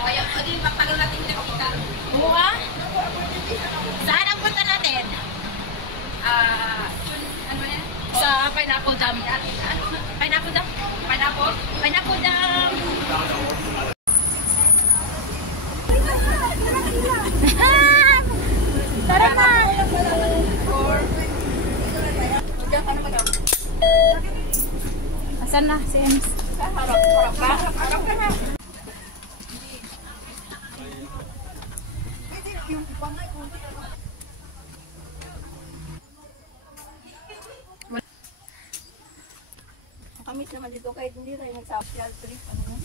Kaya pwede matagal natin nakita. Oo ah? Saan ang punta natin? Ano yan? Sa Pineapple Dam. Pineapple Dam? Pineapple? Pineapple Dam! Tara na! Asan na si Ems? Harap ka na. Kami naman dito kahit hindi tayo nag-social trip. Ano?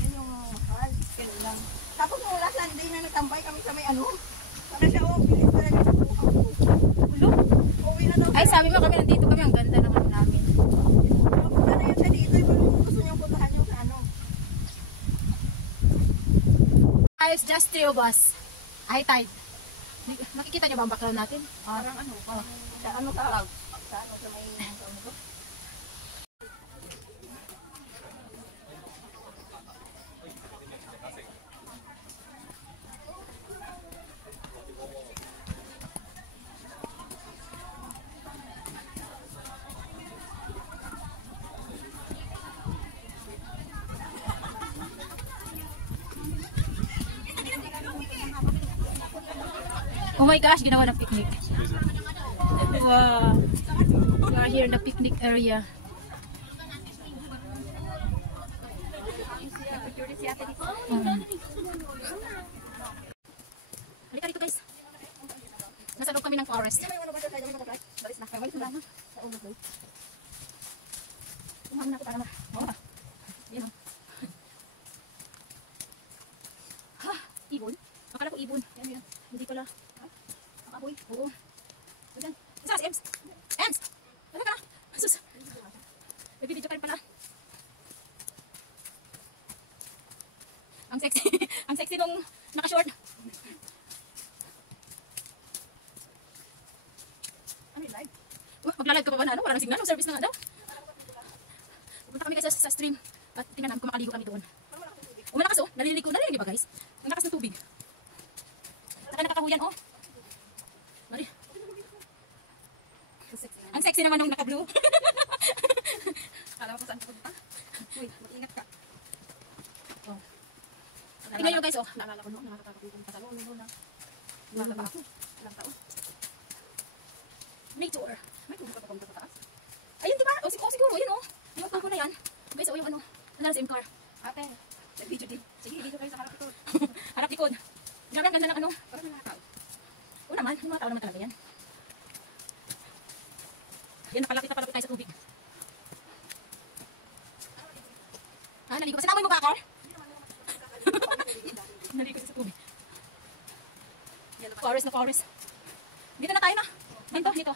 Yan yung mahal. Yan lang. Tapos nung last Sunday na nagtambay kami sa may ano. Para siya, bilis talaga sa buka. Ulo? Uwi na daw. Ay, sabi mo kami nandito kami. Ang ganda naman namin. Napunta na yun siya dito. Gusto niyong puntahan yung sa ano. It's just 3 of us. High tide. Nakikita niyo ba ang background natin? Parang ano. Sa ano sa cloud. Sa ano sa may ano ko. Oh my gosh, ginawa ng picnic. Wow. We are here in the picnic area. Halika dito guys. Nasa loob kami ng forest. Umahan na ako para na. Yan o. Ha! Ibon? Akala ko ibon. Hindi pala. Apoy. Oo. Ayan. Isa si Ems. Ems! Ano ka na? Sus. Nag-video ka rin pala. Ang sexy. Ang sexy nung naka-short. Ano yung live? Magla-live ka pa ba na ano? Wala nang signal. Service na nga daw. Pupunta kami guys sa stream. At tingnan namin kung makaligo kami doon. Malakas oh. Naliligo. Naliligo ba guys? Ang lakas ng tubig. Saka nakakahuyan oh. Mari. Ang sexy naman nung naka-blue. Kala ko saan punta. Uy, mag-ingat ka. Oh. Tingnan nyo guys oh. Naalala ko noon. Nakakapagpipong patalo. Naalala ba ako? Ilang taon. Nature. May tubig ka pa kung taas. Ayun diba? O siguro. Ayun oh. Yung pangko na yan. Guys oh yung ano. Ano na sa car. Ate, nag-video din. Sige, video kayo sa harap ito. Harap likod. Grabe ang ganda ng ano. Parang nakakaw. Oo naman. Yung mga tao naman talaga yan. Yan, napalapit tayo sa tubig. Naligo. Kasi namoy mo ba ako? Naligo sa tubig. Forest na forest. Dito na tayo na. Dito.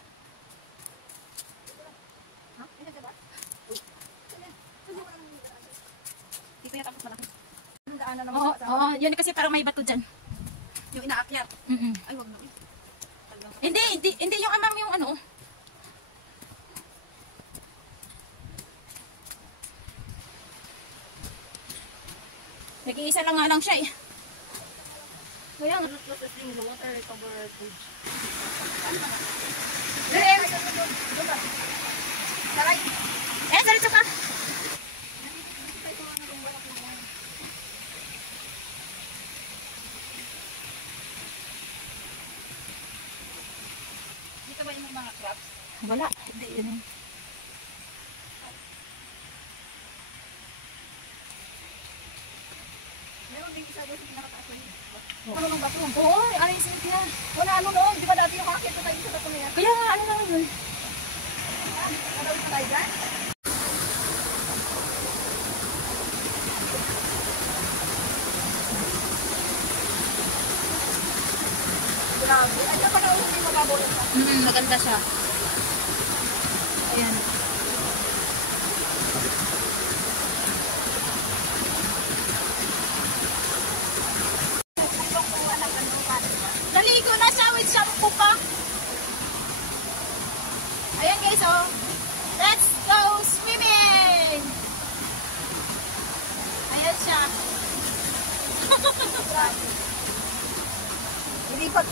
Dito yata mas malaki. Yung daanan naman Oo, sa oo. Yan kasi parang may bato dyan. yung inaakyat. Ay, wag na. Hindi yung amam yung ano. Nag-iisa lang nga lang siya eh. Kaya nga. Water covered bridge. Saray! Sarito ka! Dito ba yung mga crabs? Wala. Hindi yun eh. Meron din isa doon sa pinakataas na yun. Ano ng bathroom? Oo, ano yung sink niya? Wala ano noon, di ba dati yung kakit na tayo sa bato na yan? Kaya nga, ano naman yun? Nadawin pa tayo dyan? Grabe. Ay, napanood ko yung mababolong ka. Maganda siya. Ayan. Naligo na siya with shampoo pa. Ayan guys, oh. Let's go swimming! Ayan siya. Ilipat.